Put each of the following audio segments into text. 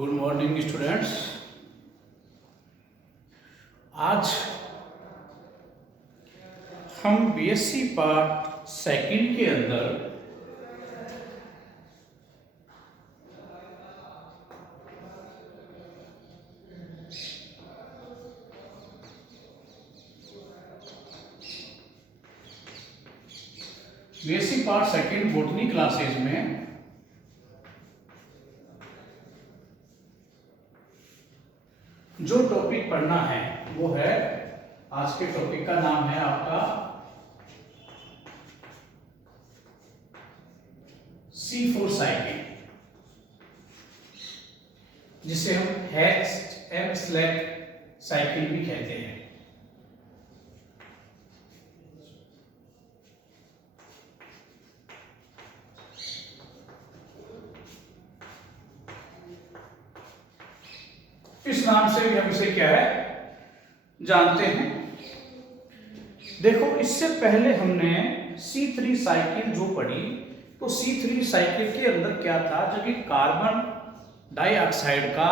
Good morning students. आज हम BSc part second के अंदर BSc part second botany classes में जो टॉपिक पढ़ना है वो है, आज के टॉपिक का नाम है आपका C4 साइकिल, जिसे हम एम स्लैग साइकिल भी कहते हैं। इस नाम से भी हम इसे क्या है जानते हैं। देखो, इससे पहले हमने C3 साइकिल जो पढ़ी, तो C3 साइकिल के अंदर क्या था, जब कि कार्बन डाइऑक्साइड का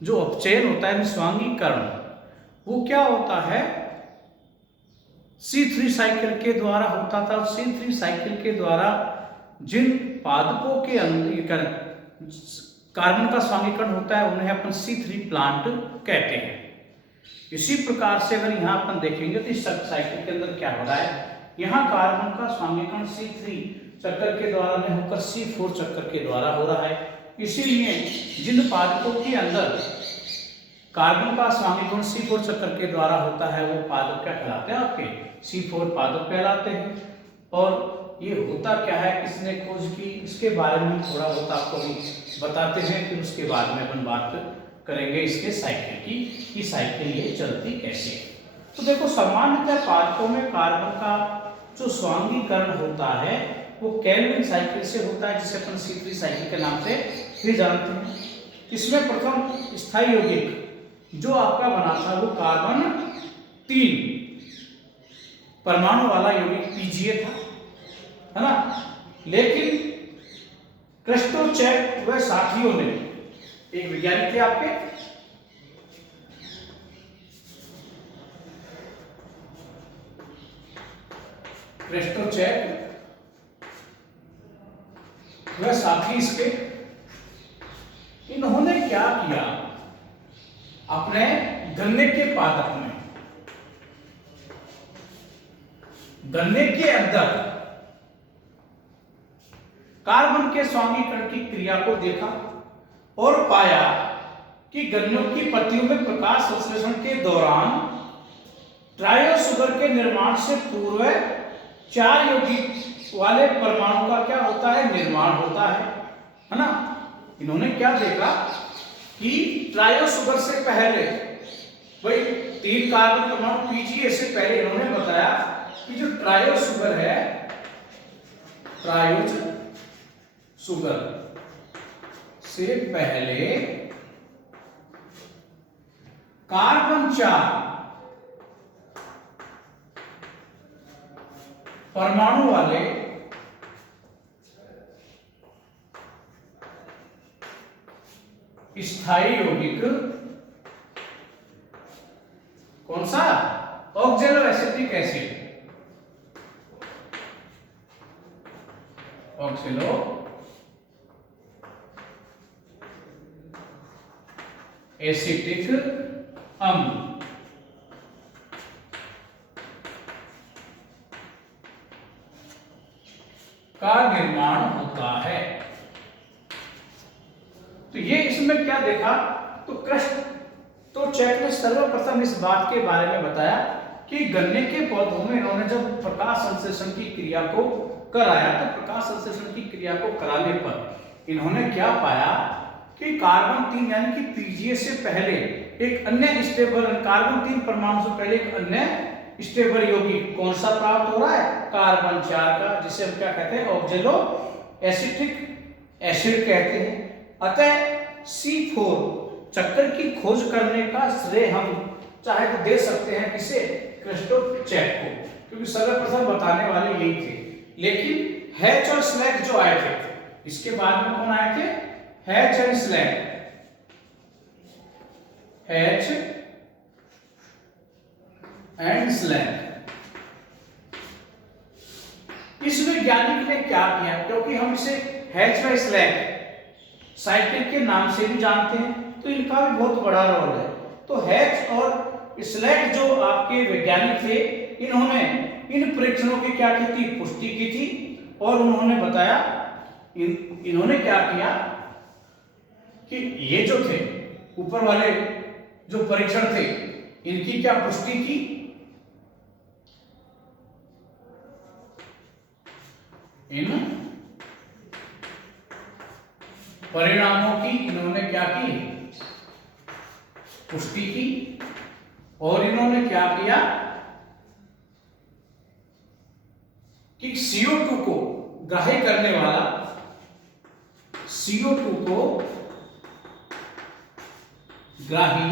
जो अपचयन होता है, निस्वांगीकरण, वो क्या होता है C3 साइकिल के द्वारा होता था। C3 साइकिल के द्वारा जिन पादपों के अंदर कार्बन का स्वांगीकरण होता है उन्हें अपन C3 प्लांट कहते हैं। इसी प्रकार से अगर यहाँ अपन देखेंगे तो इस साइकिल के अंदर क्या हो रहा है, यहाँ कार्बन का स्वांगीकरण C3 चक्कर के द्वारा नहीं होकर C4 चक्कर के द्वारा हो रहा है। इसीलिए जिन पादपों के अंदर कार्बन का स्वांगीकरण C4 चक्कर के द्वारा होता है वो पादप क्या कहलाते हैं, आपके C4 पादप कहलाते हैं। और ये होता क्या है, किसने खोज की, इसके बारे में थोड़ा बहुत आपको हम बताते हैं, फिर उसके बाद में अपन बात करेंगे इसके साइकिल की कि साइकिल ये चलती कैसे। तो देखो, सामान्यतः पादपों में कार्बन का जो स्वांगीकरण होता है वो केल्विन साइकिल से होता है, जिसे अपन C3 साइकिल के नाम से भी जानते हैं। इसमें प्रथम स्थायी यौगिक जो आपका बना था वो कार्बन 3 परमाणु वाला यौगिक PGA था, है ना। लेकिन क्रेस्टोचेक व साथियों ने, एक वैज्ञानिक थे आपके, क्रेस्टोचेक व साथी इसके, इन्होंने क्या किया, अपने गन्ने के पादप में, गन्ने के अंदर कार्बन के स्वांगीकरण की क्रिया को देखा और पाया कि गन्नों की पत्तियों में प्रकाश संश्लेषण के दौरान ट्रायो शुगर के निर्माण से पूर्व 4 यौगिक वाले परमाणु का क्या होता है, निर्माण होता है ना। इन्होंने क्या देखा कि ट्रायो शुगर से पहले, भाई 3 कार्बन परमाणु PGA से पहले इन्होंने बताया कि जो ट्रायो शुगर है, ट्रायोज शुगर से पहले कार्बन 4 परमाणु वाले स्थायी यौगिक, कौन सा, ऑक्जेलो एसिटिक एसिड, ऑक्जेलो एसिटिक अम्ल का निर्माण होता है। तो ये इसमें क्या देखा, तो क्रेस्टोचेक ने सर्वप्रथम इस बात के बारे में बताया कि गन्ने के पौधों में इन्होंने जब प्रकाश संश्लेषण की क्रिया को कराया, तो प्रकाश संश्लेषण की क्रिया को कराने पर इन्होंने क्या पाया कि कार्बन 3 यानी कि PGA से पहले एक अन्य स्टेबल, कार्बन 3 परमाणु से पहले एक अन्य स्टेबल यौगिक कौन सा प्राप्त हो रहा है, कार्बन 4 का, जिसे हम क्या कहते हैं, ऑक्जेलो एसिटिक एसिड कहते हैं। अतः C4 चक्कर की खोज करने का श्रेय हम चाहे तो दे सकते हैं किसे, क्रेस्टोचेक को, क्योंकि सर्वप्रथम बताने वाले यही थे। लेकिन हैच और स्लैग जो आए थे, इसके बाद में कौन आए थे, hatch and slag, hatch and slag. इस वैज्ञानिक ने क्या किया, क्योंकि हम इसे हैच व स्लैग साइकिल के नाम से भी जानते हैं, तो इनका भी बहुत बड़ा रोल है। तो हैच और स्लैग जो आपके वैज्ञानिक थे, इन्होंने इन परीक्षणों की क्या की थी, पुष्टि की थी, और उन्होंने बताया, इन्होंने क्या किया कि ये जो थे ऊपर वाले जो परीक्षण थे, इनकी क्या पुष्टि की, इन परिणामों की इन्होंने क्या की, पुष्टि की। और इन्होंने क्या किया कि CO2 को ग्राह्य करने वाला, CO2 को ग्राही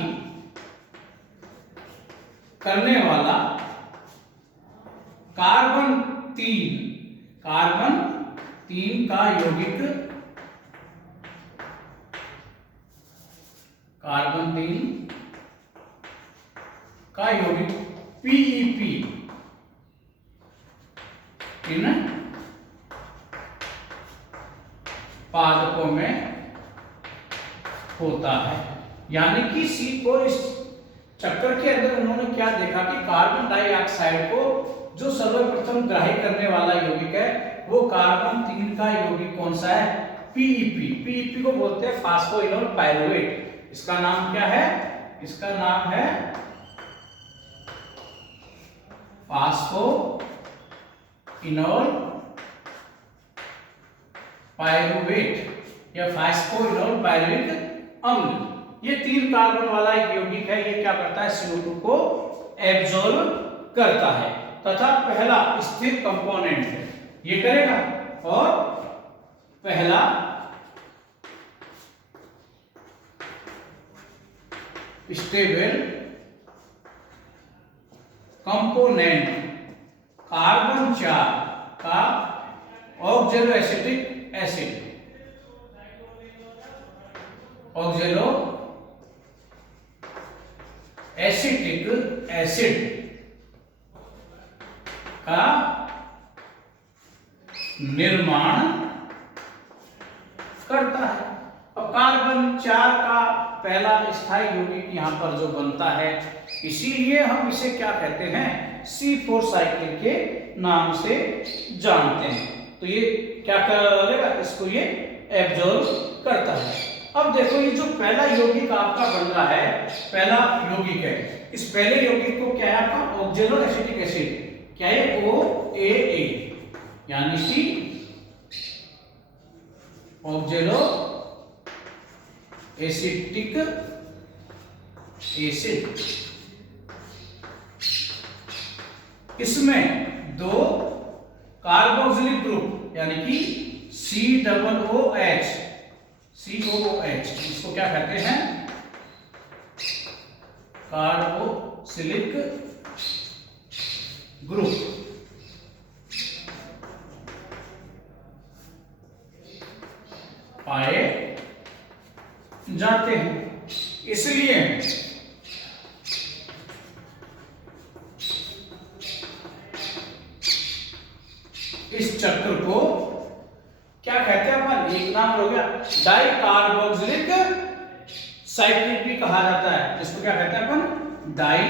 करने वाला कार्बन 3 का यौगिक, कार्बन 3 का यौगिक PEP इन पादपों में होता है। यानी कि सी को इस चक्कर के अंदर उन्होंने क्या देखा कि कार्बन डाइऑक्साइड को जो सर्वप्रथम ग्राह्य करने वाला यौगिक है, वो कार्बन 3 का यौगिक कौन सा है, PEP को बोलते हैं फास्फोइनोल पायरुवेट। इसका नाम क्या है, इसका नाम है फास्फोइनोल पायरुवेट या फास्फोइनोल पायरुविक अम्ल। ये 3 कार्बन वाला एक यौगिक है, ये क्या करता है, CO2 को एब्जॉर्ब करता है तथा पहला स्थिर कंपोनेंट है, ये करेगा। और पहला स्टेबल कंपोनेंट कार्बन 4 का ऑक्जेलो एसिटिक एसिड, ऑक्जेलो एसिटिक एसिड का निर्माण करता है। अब कार्बन 4 का पहला स्थायी यौगिक यहां पर जो बनता है, इसीलिए हम इसे क्या कहते हैं, C4 साइकिल के नाम से जानते हैं। तो ये क्या करेगा, इसको ये एब्जॉर्ब करता है। अब देखो ये जो पहला यौगिक आपका बन रहा है, पहला यौगिक है, इस पहले यौगिक को क्या है आपका, ऑक्जेलो एसिटिक एसिड, क्या है, OAA, यानी कि ऑक्जेलो एसिटिक एसिड। इसमें 2 कार्बोक्सिलिक ग्रुप यानी कि COOH, इसको क्या कहते हैं, कार्बोक्सिलिक ग्रुप पाए जाते हैं। इसलिए इस चक्र को क्या कहते हैं अपन, एक नाम हो गया डाई कार्बोक्सिलिक साइक्लिक भी कहा जाता है, जिसको क्या कहते हैं अपन, डाई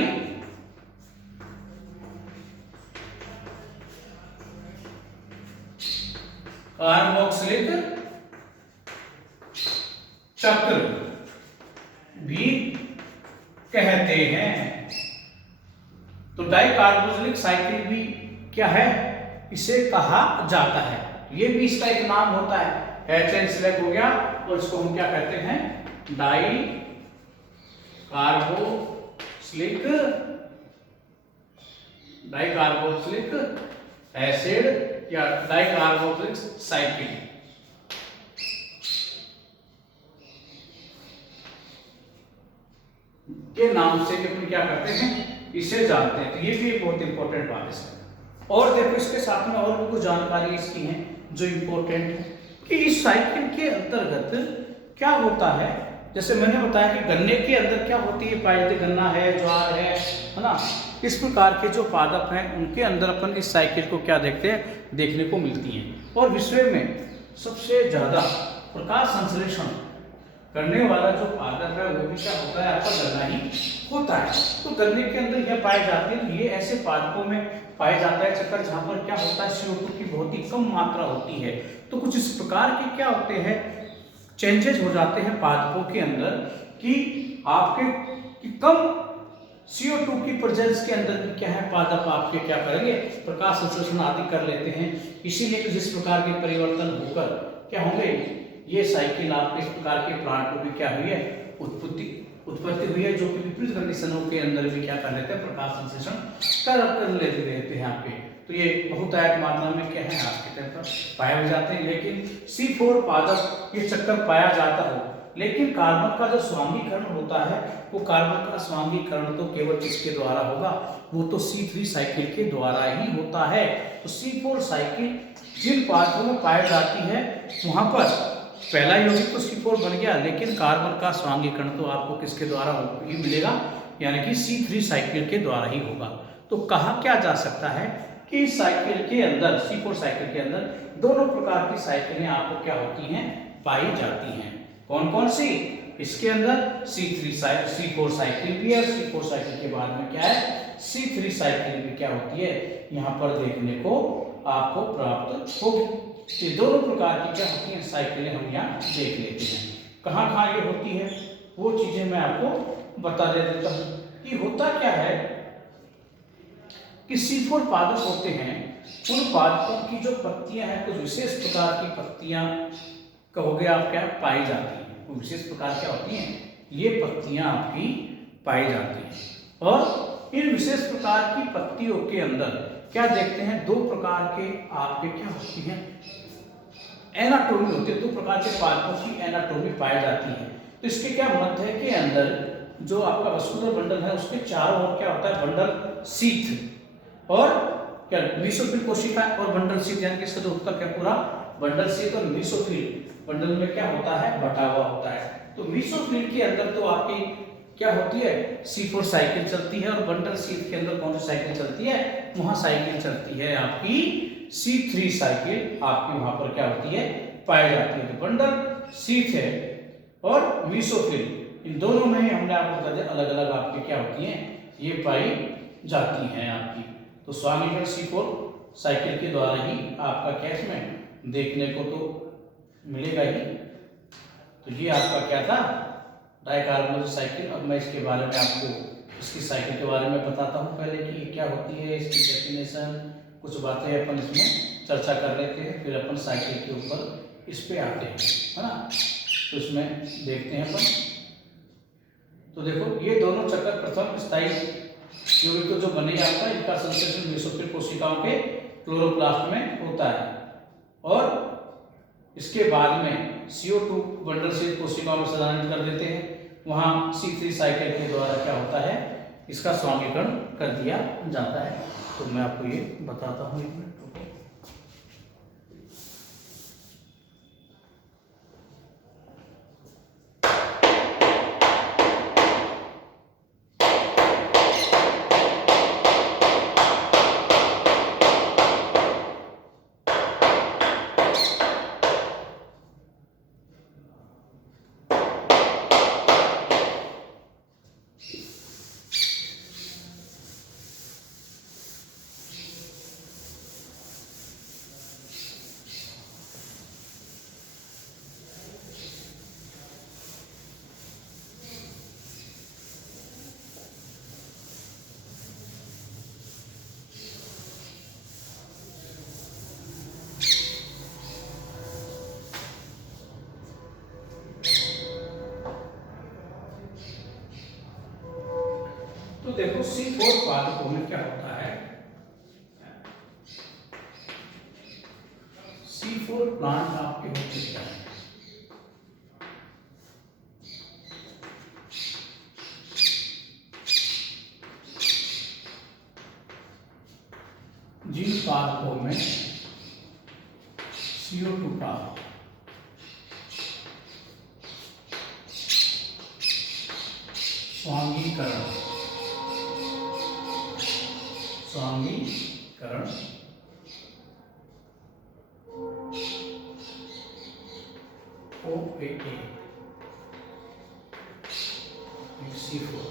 कार्बोक्सिलिक चक्र भी कहते हैं। तो डाई कार्बोक्सिलिक साइकिल भी क्या है, इसे कहा जाता है। ये भी इसका एक नाम होता है, HN स्लैग हो गया, और इसको हम क्या कहते हैं, डाई कार्बोक्सिलिक एसिड या डाई कार्बोक्सिलिक साइकिल के नाम से अपन क्या करते हैं, इसे जानते हैं। तो ये भी एक बहुत इंपॉर्टेंट बात है इसमें। और देखो इसके साथ में और भी कुछ जानकारी इसकी है जो इंपॉर्टेंट है कि इस साइकिल के अंतर्गत क्या होता है। जैसे मैंने बताया कि गन्ने के अंदर क्या होती है, पाई जाती गन्ना है, ज्वार है ना, इस प्रकार के जो पादप हैं उनके अंदर अपन इस साइकिल को क्या देखते हैं, देखने को मिलती हैं। और विश्व में सबसे ज़्यादा प्रकाश संश्लेषण करने वाला जो पादप है वो भी क्या होता है, आपका गन्ना ही होता है। तो गन्ने के अंदर यह पाए जाते हैं, ये ऐसे पादपों में पाया जाता है चक्कर जहाँ पर क्या होता है, CO2 की बहुत ही कम मात्रा होती है। तो कुछ इस प्रकार के क्या होते हैं, चेंजेस हो जाते हैं पादपों के अंदर कि आपके कि कम CO2 की प्रेजेंस के अंदर भी क्या है, पादप आपके क्या करेंगे, प्रकाश संश्लेषण आदि कर लेते हैं। इसीलिए जिस प्रकार के परिवर्तन होकर क्या होंगे, ये साइकिल आपके इस प्रकार के प्लांटों की क्या हुई है, उत्पत्ति हुई है, जो कि विपरीत कंडीशनों के अंदर भी क्या कर लेते हैं, प्रकाश संश्लेषण कर लेते रहते हैं आपके। तो ये बहुत आयत मात्रा में क्या है आपके तरफ पर पाए जाते हैं। लेकिन C4 पादप ये चक्कर पाया जाता हो, लेकिन कार्बन का जो स्वांगीकरण होता है वो कार्बन का स्वांगीकरण तो केवल किसके द्वारा होगा, वो तो C3 साइकिल के द्वारा ही होता है। तो C4 साइकिल जिन पादपों में पाई जाती है वहां पर पहला यौगिक तो C4 बन गया, लेकिन कार्बन का स्वांगीकरण तो आपको किसके द्वारा ही मिलेगा, यानी कि C3 साइकिल के द्वारा ही होगा। तो कहा क्या जा सकता है कि साइकिल के अंदर, C4 साइकिल के अंदर दोनों प्रकार की साइकिलें आपको क्या होती हैं, पाई जाती हैं। कौन कौन सी, इसके अंदर C4 साइकिल भी है, C4 साइकिल के बाद में क्या है, C3 साइकिल भी क्या होती है, यहाँ पर देखने को आपको प्राप्त होगी। ये दोनों प्रकार की क्या होती हैं साइकिलें हम यहाँ देख लेते हैं। कहाँ कहाँ ये होती है वो चीजें मैं आपको बता देता हूँ कि होता क्या है कि C4 पादप होते हैं, उन पादपों की जो पत्तियां हैं कुछ विशेष प्रकार की पत्तियां कहोगे आप क्या पाई जाती हैं, वो विशेष प्रकार क्या होती हैं, ये पत्तियां आपकी पाई जाती हैं। और इन विशेष प्रकार की पत्तियों के अंदर क्या देखते हैं, दो प्रकार के आपके क्या होती हैं, एनाटोमी होती है, दो प्रकार के पादपों की एनाटोमी पाई जाती है। तो इसके क्या मध्य के अंदर जो आपका वस्कुलर बंडल है उसके चारों ओर क्या होता है, बंडल शीथ और क्या मीसोफिल कोशिका और बंडल शीथ, यानी कि इसका जो उत्तक है पूरा बंडल शीथ और मीसोफिल बंडल में क्या होता है, बटा हुआ होता है। तो मीसोफिल के अंदर तो आपकी क्या होती है, C4 साइकिल चलती है, और बंडल शीथ के अंदर कौन सी साइकिल चलती है, वहां साइकिल चलती है आपकी C3 साइकिल आपकी वहां पर क्या होती है, पाई जाती है। तो बंडल शीथ है और मीसोफिल, इन दोनों में ही हमने आपको बता दिया अलग अलग आपकी क्या होती हैं, ये पाई जाती हैं आपकी। तो स्वामीकरण C4 साइकिल के द्वारा ही आपका कैश में देखने को तो मिलेगा ही। तो ये आपका क्या था, डाइकार्बोनेट साइकिल। अब मैं इसके बारे में आपको इसकी साइकिल के बारे में बताता हूँ पहले कि क्या होती है, इसकी डेफिनेशन, कुछ बातें अपन इसमें चर्चा कर लेते हैं, फिर अपन साइकिल के ऊपर इस पे आते हैं, है ना। तो इसमें देखते हैं अपन। तो देखो ये दोनों चक्कर प्रथम स्थायी यौगिक तो जो बने आपका, इनका संश्लेषण मेसोफिल कोशिकाओं के क्लोरोप्लास्ट में होता है, और इसके बाद में CO2 बंडल से कोशिकाओं में स्थानांतरित कर देते हैं। वहां C3 साइकिल के द्वारा क्या होता है, इसका स्वांगीकरण कर दिया जाता है। तो मैं आपको ये बताता हूँ एक मिनट। तो देखो C4 पादपों में क्या होता है, C4 प्लांट आपके होते क्या है, जिन पादपों में CO2 का स्वांगीकरण, स्वांगीकरण OAA C4।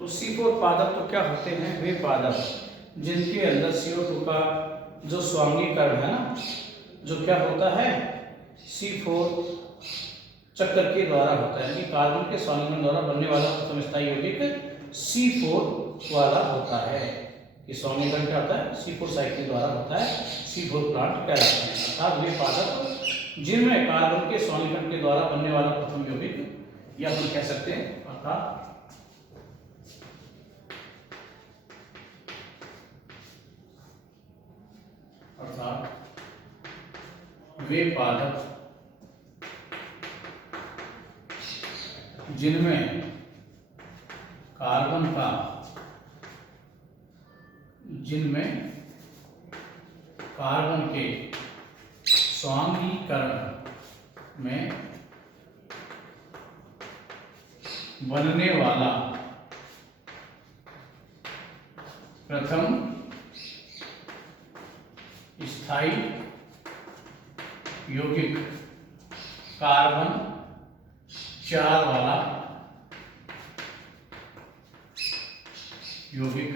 तो C4 पादप तो क्या होते हैं? वे पादप जिनके अंदर CO2 का जो स्वांगीकरण है ना, जो क्या होता है C4 चक्र के द्वारा होता है, यानी कार्बन के स्वांगीकरण द्वारा बनने वाला प्रथम स्थायी यौगिक C4 वाला होता है। कि स्वांगीकरण क्या होता है? C4 साइकिल द्वारा होता है, C4 प्लांट कहलाते हैं। अर्थात वे पादप जिनमें कार्बन के स्वांगीकरण के द्वारा बनने वाला प्रथम यौगिक, या हम कह सकते हैं अर्थात वे पादप जिनमें कार्बन के स्वांगीकरण में बनने वाला प्रथम स्थायी यौगिक कार्बन 4 वाला यौगिक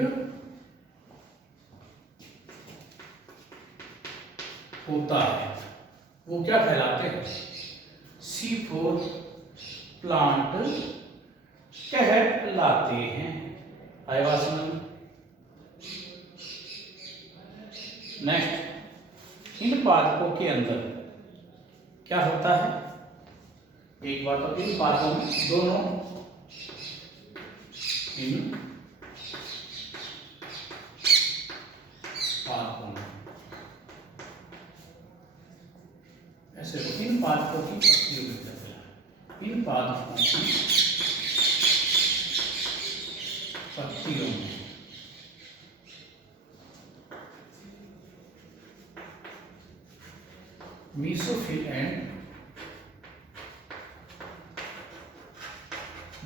होता है, वो क्या कहलाते हैं? C4 प्लांट कहलाते हैं। नेक्स्ट, इन पादपों के अंदर क्या होता है? एक बार तो इन पादपों में दोनों इन पादपों में ऐसे इन पादपों की पत्तियों में इन पादपों की पत्तियों में मीसोफिल एंड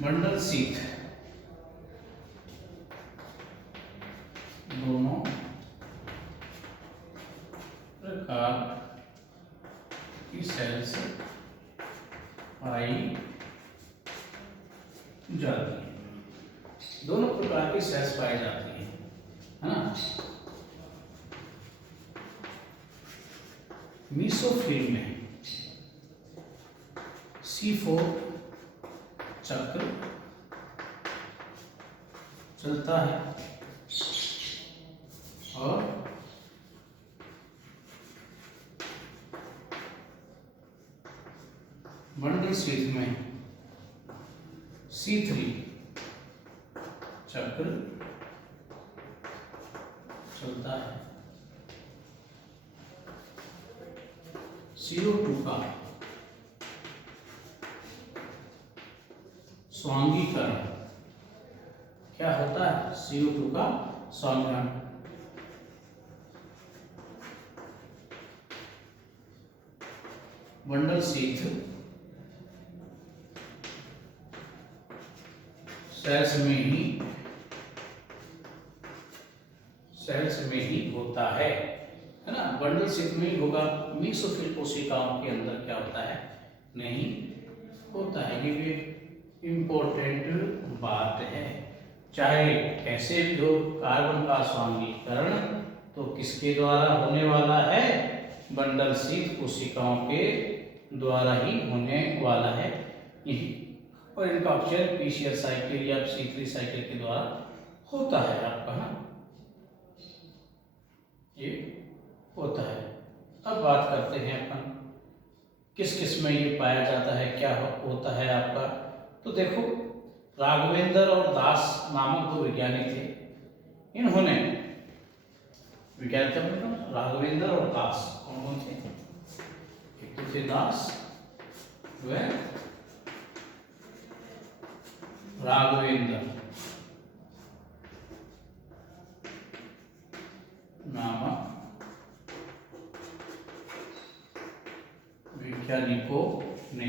बंडल शीथ दोनों प्रकार की सेल्स पाई जाती है। दोनों प्रकार की सेल्स पाई जाती है ना। मीसोफिल में C4 चक्र चलता है और बंडल शीथ में C3 चक्र चलता है। CO2 का स्वांगीकरण क्या होता है? CO2 का स्वांगीकरण बंडल शीथ सेल्स में ही होता है ना। बंडल शीथ में ही होगा। मीसोफिल कोशिकाओं के अंदर क्या होता है? नहीं होता है। ये भी इम्पोर्टेंट बात है। चाहे कैसे भी हो, कार्बन का स्वांगीकरण तो किसके द्वारा होने वाला है? बंडल शीथ कोशिकाओं के द्वारा ही होने वाला है यही। और इनका अपचयन पीसीआर साइकिल या C3 साइकिल के द्वारा होता है आपका ना, ये होता है। अब बात करते हैं अपन किस किस में ये पाया जाता है, क्या होता है आपका। तो देखो, राघवेंद्र और दास नामक दो वैज्ञानिक थे, इन्होंने विज्ञान राघवेंद्र और दास, कौन कौन थे? एक तो थे दास व राघवेंद्र नामक वैज्ञानिकों ने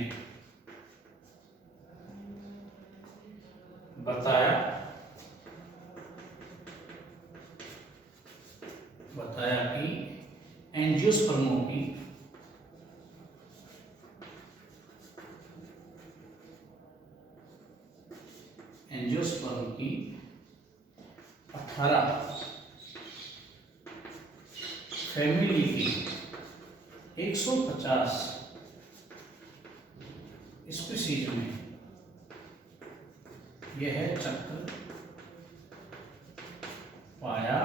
बताया कि एंजियोस्पर्मों की एंजियोस्पर्म की 18 फैमिली की 150 स्पीशीज में यह चक्र पाया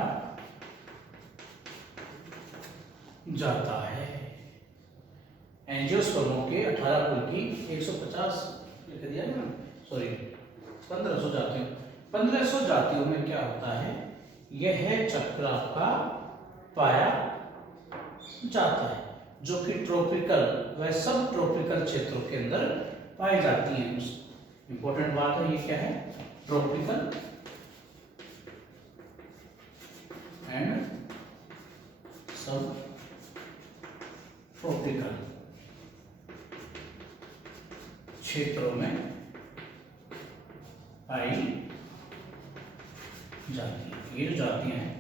जाता है। एंजियोस्पर्मों के 18 कुल की 150 लिख दिया ना, सॉरी 1500 जातियों, 1500 जातियों में क्या होता है, यह चक्र आपका पाया जाता है, जो कि ट्रॉपिकल व सब ट्रॉपिकल क्षेत्रों के अंदर पाई जाती है। इंपॉर्टेंट बात है, ये क्या है, ट्रॉपिकल एंड सब ट्रॉपिकल क्षेत्रों में पाई जाती है। ये जो जातियां हैं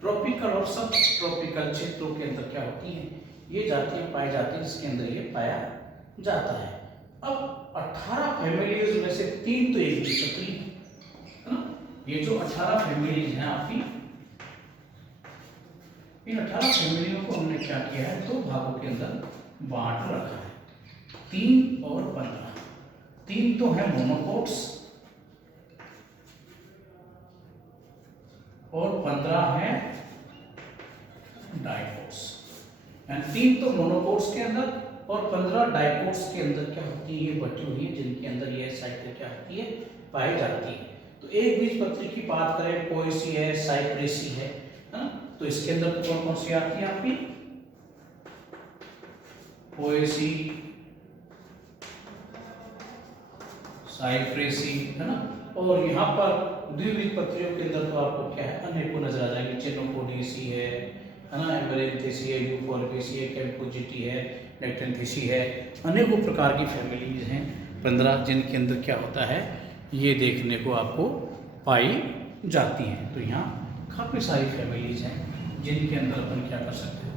ट्रॉपिकल और सब ट्रॉपिकल क्षेत्रों के अंदर क्या होती हैं, ये जातियां पाई जाती हैं, जिसके अंदर ये पाया जाता है। अब 18 फैमिलीज में से 3 तो एक दूसरी है ना। ये जो 18 फैमिलीज हैं आपकी, इन 18 फैमिलियों को हमने क्या किया है, 2 भागों के अंदर बांट रखा है, 3 और 15। 3 तो है मोनोकोट्स और 15 है डाइकोट्स। 3 तो मोनोकोट्स के अंदर और 15 डाइकोट्स के अंदर क्या होती है, ये बटी हुई है, जिनके अंदर ये साइकिल क्या होती है, पाई जाती है। तो एक बीजपत्री की बात करें, पोएसी है, साइप्रेसी है ना, तो इसके अंदर तो कौन कौन सी आती है आपकी, पोएसी, साइप्रेसी है ना। और यहाँ पर द्विबीजपत्रियों के अंदर तो आपको क्या है, अनेकों नजर आ जाएंगे, चेनोपोडियसी है ना, एमेरेंथेसी है, यूफोर्बिएसी है, कैम्पोजिटी है, लेक्टेंथेसी है, अनेकों प्रकार की फैमिलीज हैं 15, जिनके अंदर क्या होता है, ये देखने को आपको पाई जाती हैं। तो यहाँ काफ़ी सारी फैमिलीज हैं जिनके अंदर अपन क्या कर सकते हो,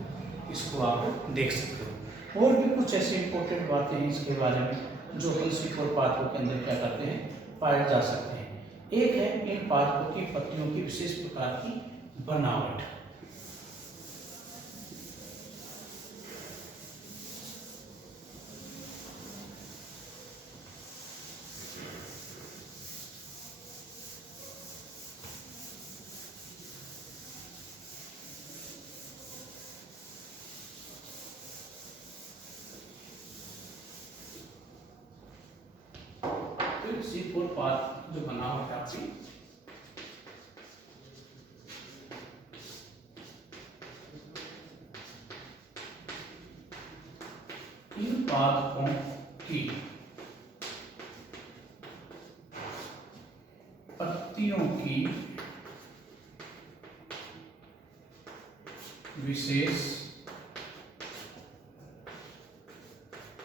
इसको आप देख सकते हो। और भी कुछ ऐसे इंपॉर्टेंट बातें हैं इसके बारे में, जो अपन सिर्फ और पादपों के अंदर क्या करते हैं, पाए जा सकते हैं। एक है इन पादपों की पत्तियों की विशेष प्रकार की बनावट। C4 पाथ जो बनावट है आपकी, इन पादपों की पत्तियों की विशेष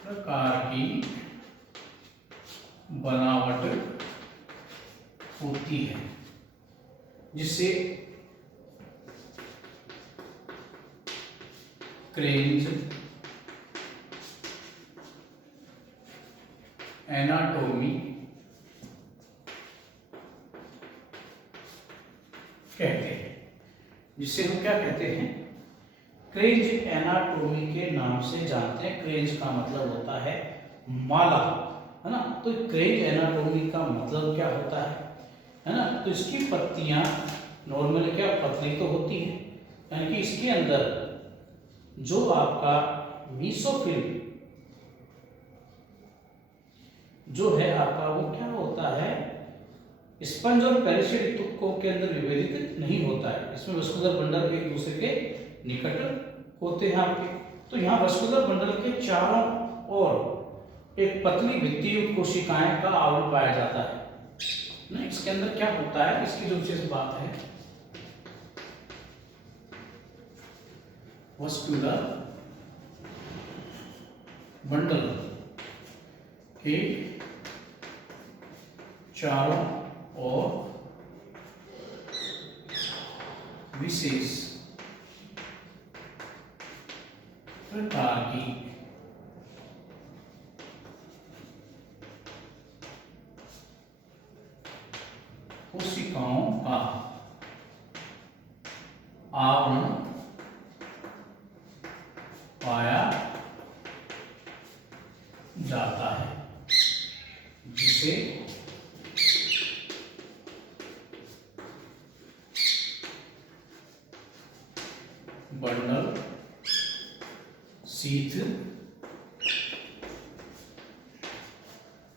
प्रकार की बनावट होती है, जिसे क्रेंज एनाटोमी कहते हैं। जिसे हम क्या कहते हैं, क्रेंज एनाटोमी के नाम से जानते हैं। क्रेंज का मतलब होता है माला, है ना। तो क्रेंज एनाटोमी का मतलब क्या होता है ना। तो इसकी पत्तियां नॉर्मली क्या पतली तो होती है, यानी कि इसके अंदर जो आपका मीसोफिल जो है आपका, वो क्या होता है, स्पंज और पेरिसाइड तुक्कों के अंदर विभेदित नहीं होता है। इसमें वस्कुलर बंडल एक दूसरे के निकट होते हैं आपके। तो यहाँ वस्कुलर बंडल के चारों ओर एक पतली भित्तियुक्त कोशिकाएं का आवरण पाया जाता है ना। इसके अंदर क्या होता है, इसकी जो विशेष बात है, वस्कुलर बंडल के चारों ओर विशेष प्रकार की कोशिकाओं का आवरण पाया जाता है, जिसे बंडल शीथ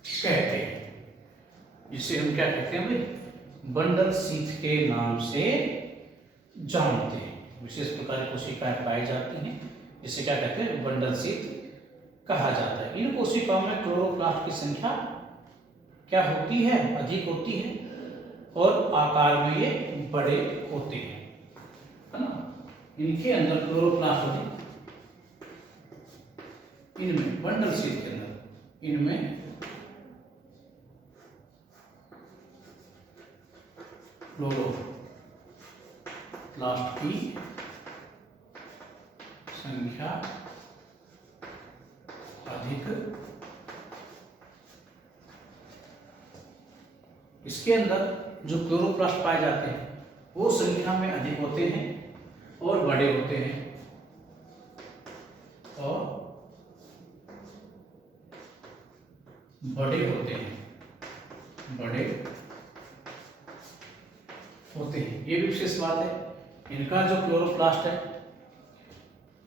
कहते हैं। जिसे हम क्या कहते हैं भाई, बंडल शीथ के नाम से जानते हैं। विशेष प्रकार की कोशिकाएं पाई जाती हैं, जिसे क्या कहते हैं, बंडल शीथ कहा जाता है। इन कोशिकाओं में क्लोरोप्लास्ट की संख्या क्या होती है, अधिक होती है, और आकार में ये बड़े होते हैं, है ना। इनके अंदर क्लोरोप्लास्ट होते, इनमें बंडल शीथ के अंदर इनमें क्लोरोप्लास्ट की संख्या अधिक, इसके अंदर जो क्लोरोप्लास्ट पाए जाते हैं वो संख्या में अधिक होते हैं और बड़े होते हैं, और बड़े होते हैं। ये भी विशेष बात है। इनका जो क्लोरोप्लास्ट है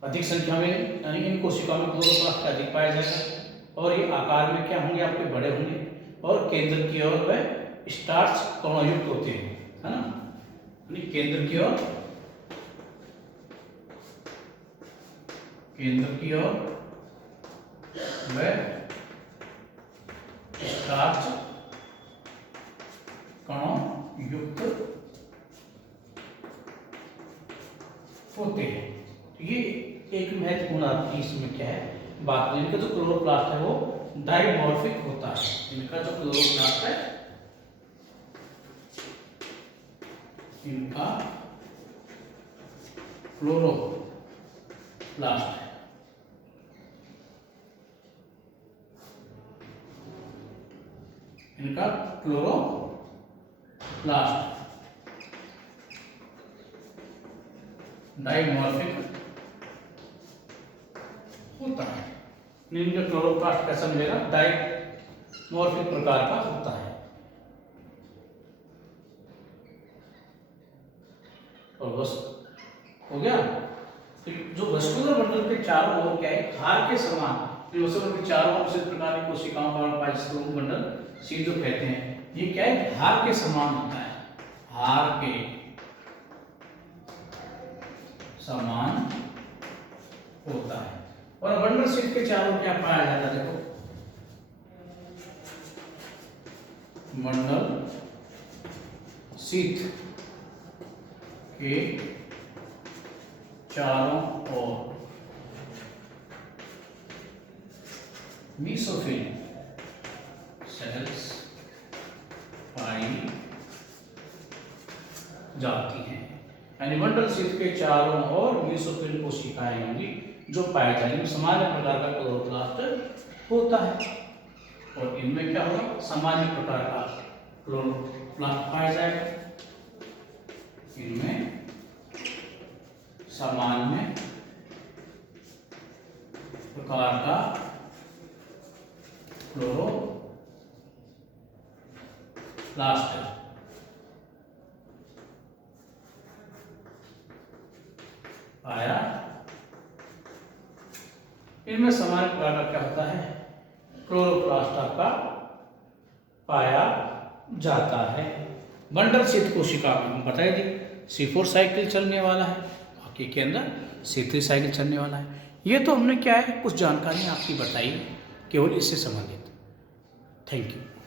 अधिक संख्या में, यानी इन कोशिकाओं में क्लोरोप्लास्ट अधिक पाया जाएगा, और ये आकार में क्या होंगे, आपके बड़े होंगे, और केंद्र की ओर वह स्टार्च कणयुक्त होते हैं, है ना। यानी केंद्र की ओर वह स्टार्च कणों युक्त होते हैं। ये एक महत्वपूर्ण आपकी इसमें क्या है बात, इनका जो क्लोरोप्लास्ट है वो डाइमॉर्फिक होता है। इनका जो क्लोरोप्लास्ट है, इनका क्लोरोप्लास्ट है इनका क्लोरोप्लास्ट डाइमॉर्फिक होता है। इनका क्लोरोप्लास्ट कैसा मिलेगा, डाइमॉर्फिक प्रकार का होता है। और बस हो गया। तो जो वस्कुलर बंडल के चारों ओर क्या है, हार के समान, वस्कुलर के चारों ओर विशेष प्रकार की कोशिकाओं का पाया, जिसको बंडल शीथ जो कहते हैं, ये क्या है, हार के समान होता है, हार के समान होता है। और बंडल शीथ के चारों क्या पाया जाता है, देखो, बंडल शीथ के चारों ओर मीसोफिल सेल्स पाई जाती हैं। यानी बंडल शीथ के चारों ओर मीसोफिल कोशिकाएं होंगी जो पाए जाएंगे। सामान्य प्रकार का क्लोरोप्लास्ट होता है, और इनमें क्या होगा, सामान्य प्रकार का क्लोरोप्लास्ट पाया जाएगा। इनमें सामान्य प्रकार का क्लोरोप्लास्ट पाया, इनमें सामान्य प्रकार का क्या होता है, क्लोरोप्लास्ट आपका पाया जाता है। बंडल शीत कोशिका में हम बताए थे C4 साइकिल चलने वाला है, बाकी के अंदर C3 साइकिल चलने वाला है। ये तो हमने क्या है कुछ जानकारी आपकी बताई केवल इससे संबंधित। Thank you.